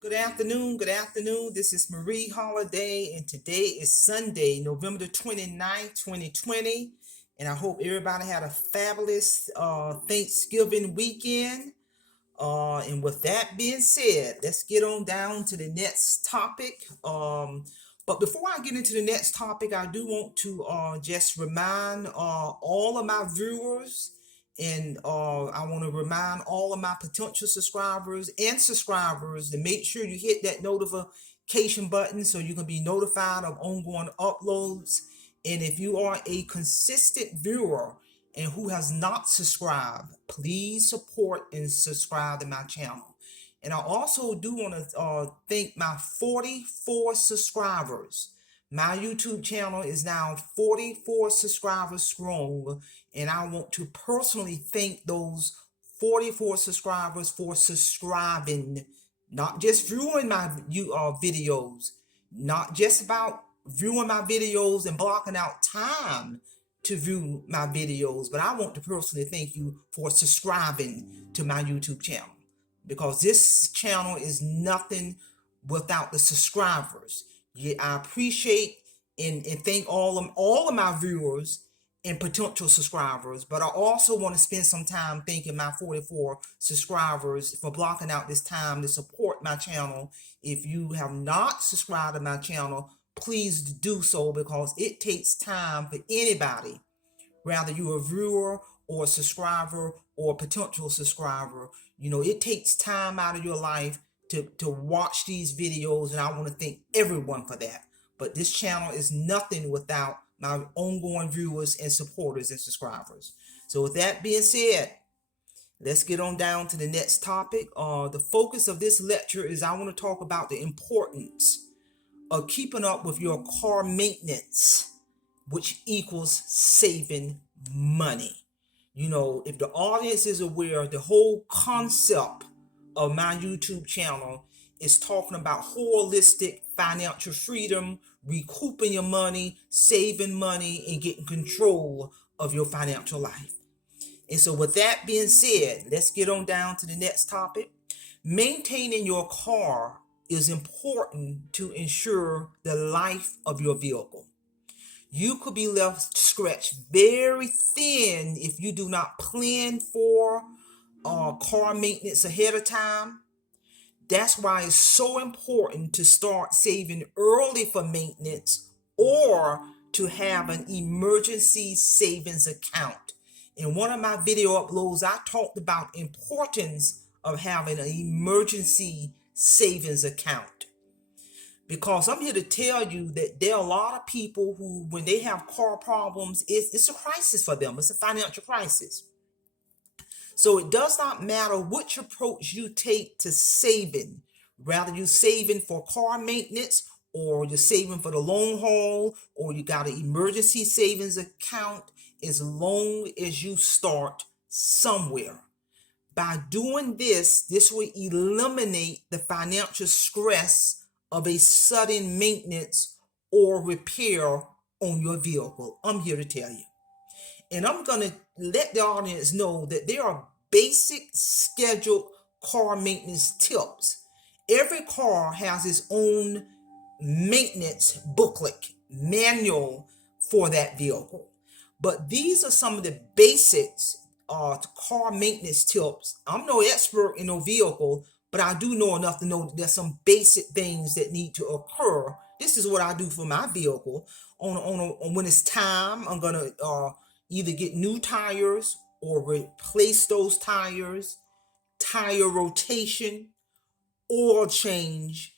Good afternoon. Good afternoon. This is Marie Holiday, and today is Sunday, November the 29th, 2020. And I hope everybody had a fabulous Thanksgiving weekend. And with that being said, let's get on down to the next topic. But before I get into the next topic, I do want to just remind all of my viewers, and I want to remind all of my potential subscribers and subscribers to make sure you hit that notification button so you can be notified of ongoing uploads. And if you are a consistent viewer and who has not subscribed, please support and subscribe to my channel. And I also do want to thank my 44 subscribers. My YouTube channel is now 44 subscribers strong, and I want to personally thank those 44 subscribers for subscribing, not just viewing my videos, not just about viewing my videos and blocking out time to view my videos, but I want to personally thank you for subscribing to my YouTube channel, because this channel is nothing without the subscribers. Yeah, I appreciate and thank all of my viewers and potential subscribers, but I also want to spend some time thanking my 44 subscribers for blocking out this time to support my channel. If you have not subscribed to my channel, please do so, because it takes time for anybody, whether you're a viewer or a subscriber or a potential subscriber. It takes time out of your life to watch these videos, and I want to thank everyone for that. But this channel is nothing without my ongoing viewers and supporters and subscribers. So with that being said, let's get on down to the next topic. The focus of this lecture is I want to talk about the importance of keeping up with your car maintenance, which equals saving money. If the audience is aware, the whole concept of my YouTube channel is talking about holistic financial freedom, recouping your money, saving money, and getting control of your financial life. And so with that being said, let's get on down to the next topic. Maintaining your car is important to ensure the life of your vehicle. You could be left stretched very thin if you do not plan for car maintenance ahead of time. That's why it's so important to start saving early for maintenance, or to have an emergency savings account. In one of my video uploads, I talked about importance of having an emergency savings account, because I'm here to tell you that there are a lot of people who, when they have car problems, it's a crisis for them. It's a financial crisis. So it does not matter which approach you take to saving, whether you're saving for car maintenance, or you're saving for the long haul, or you got an emergency savings account, as long as you start somewhere. By doing this will eliminate the financial stress of a sudden maintenance or repair on your vehicle. I'm here to tell you. And I'm going to let the audience know that there are basic scheduled car maintenance tips. Every car has its own maintenance booklet, manual for that vehicle. But these are some of the basics car maintenance tips. I'm no expert in no vehicle, but I do know enough to know that there's some basic things that need to occur. This is what I do for my vehicle. When it's time, I'm gonna either get new tires or replace those tires, tire rotation, oil change,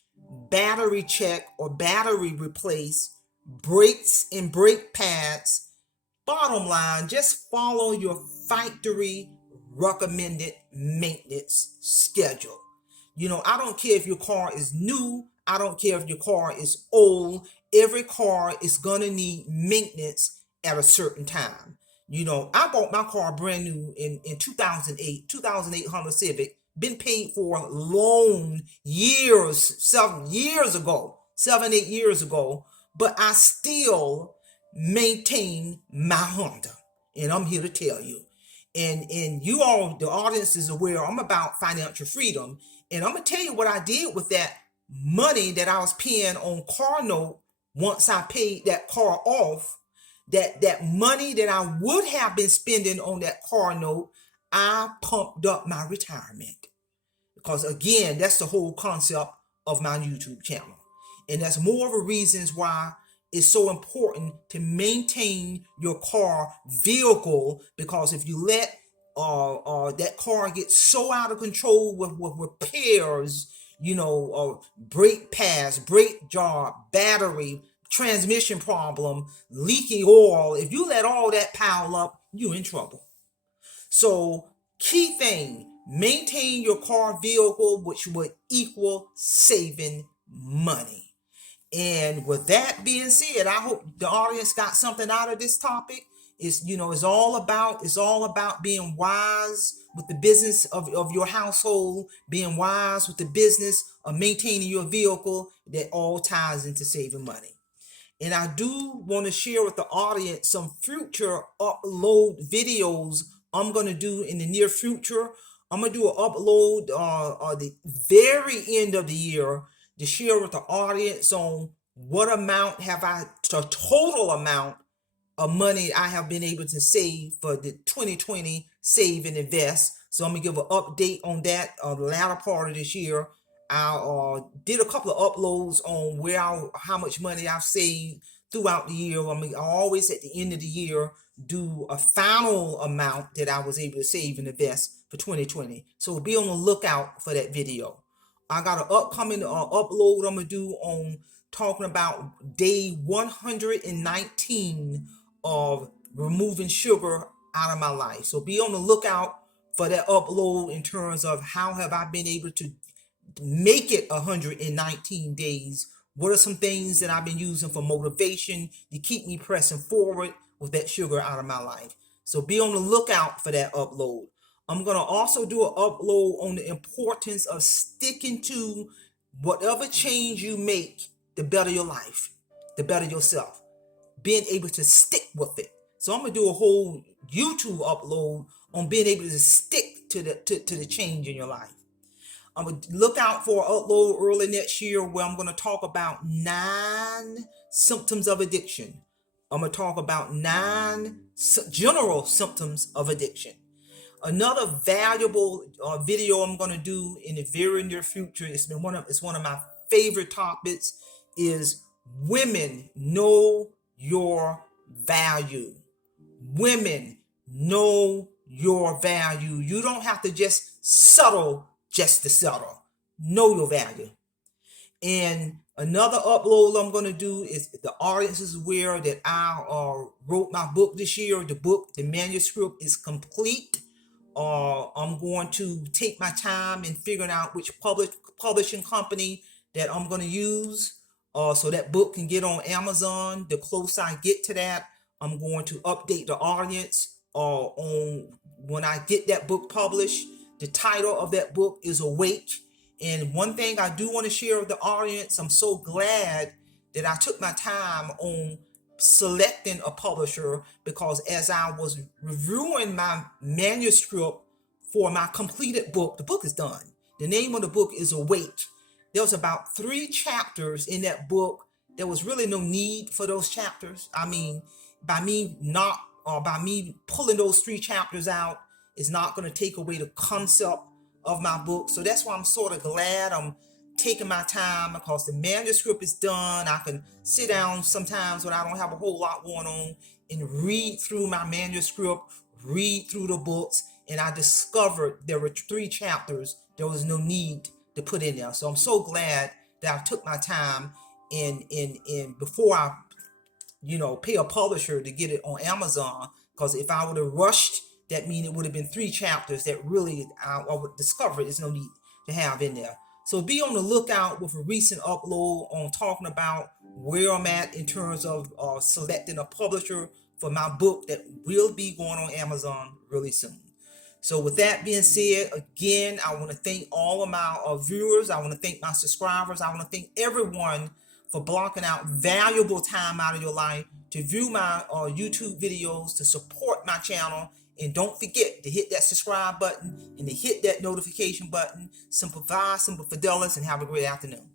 battery check or battery replace, brakes and brake pads. Bottom line, just follow your factory recommended maintenance schedule. I don't care if your car is new. I don't care if your car is old. Every car is going to need maintenance at a certain time. I bought my car brand new in 2008 Honda Civic. Been paid for long years, 7, 8 years ago, but I still maintain my Honda. And I'm here to tell you. And you all, the audience is aware I'm about financial freedom. And I'm going to tell you what I did with that money that I was paying on car note. Once I paid that car off, that money that I would have been spending on that car note, I pumped up my retirement. Because again, that's the whole concept of my YouTube channel. And that's more of a reasons why it's so important to maintain your car vehicle, because if you let that car get so out of control with repairs, brake pads, brake job, battery, transmission problem, leaking oil, if you let all that pile up, you're in trouble. So key thing, maintain your car vehicle, which would equal saving money. And with that being said, I hope the audience got something out of this topic. It's all about being wise with the business of your household, being wise with the business of maintaining your vehicle. That all ties into saving money. And I do want to share with the audience some future upload videos I'm going to do in the near future. I'm going to do an upload the very end of the year to share with the audience on what amount the total amount of money I have been able to save for the 2020 Save and Invest. So I'm going to give an update on that the latter part of this year. I did a couple of uploads on how much money I've saved throughout the year. I always at the end of the year do a final amount that I was able to save and invest for 2020. So be on the lookout for that video. I got an upcoming upload I'm going to do on talking about day 119 of removing sugar out of my life. So be on the lookout for that upload in terms of how have I been able to make it 119 days. What are some things that I've been using for motivation to keep me pressing forward with that sugar out of my life? So be on the lookout for that upload. I'm going to also do an upload on the importance of sticking to whatever change you make, the better your life, the better yourself, being able to stick with it. So I'm going to do a whole YouTube upload on being able to stick to the change in your life. I'm going to look out for an upload early next year where I'm going to talk about 9 symptoms of addiction. I'm going to talk about 9 general symptoms of addiction. Another valuable video I'm going to do in the very near future, it's one of my favorite topics, is women know your value. Women know your value. You don't have to just settle just to settle. Know your value. And another upload I'm going to do is the audience is aware that I wrote my book this year. The manuscript is complete. I'm going to take my time in figuring out which publishing company that I'm going to use so that book can get on Amazon. The closer I get to that, I'm going to update the audience on when I get that book published. The title of that book is Awake. And one thing I do want to share with the audience, I'm so glad that I took my time on selecting a publisher, because as I was reviewing my manuscript for my completed book, the book is done. The name of the book is Awake. There was about 3 chapters in that book. There was really no need for those chapters. I mean, by me pulling those 3 chapters out is not going to take away the concept of my book. So that's why I'm sort of glad I'm taking my time, because the manuscript is done. I can sit down sometimes when I don't have a whole lot going on and read through my manuscript, read through the books, and I discovered there were 3 chapters there was no need to put in there. So I'm so glad that I took my time in before I pay a publisher to get it on Amazon, because if I would have rushed, that means it would have been 3 chapters that really I would discover there's no need to have in there. So be on the lookout with a recent upload on talking about where I'm at in terms of selecting a publisher for my book that will be going on Amazon really soon. So with that being said, again, I want to thank all of my viewers. I want to thank my subscribers. I want to thank everyone for blocking out valuable time out of your life to view my YouTube videos, to support my channel, And don't forget to hit that subscribe button and to hit that notification button. Semper Fi, Semper Fidelis, and have a great afternoon.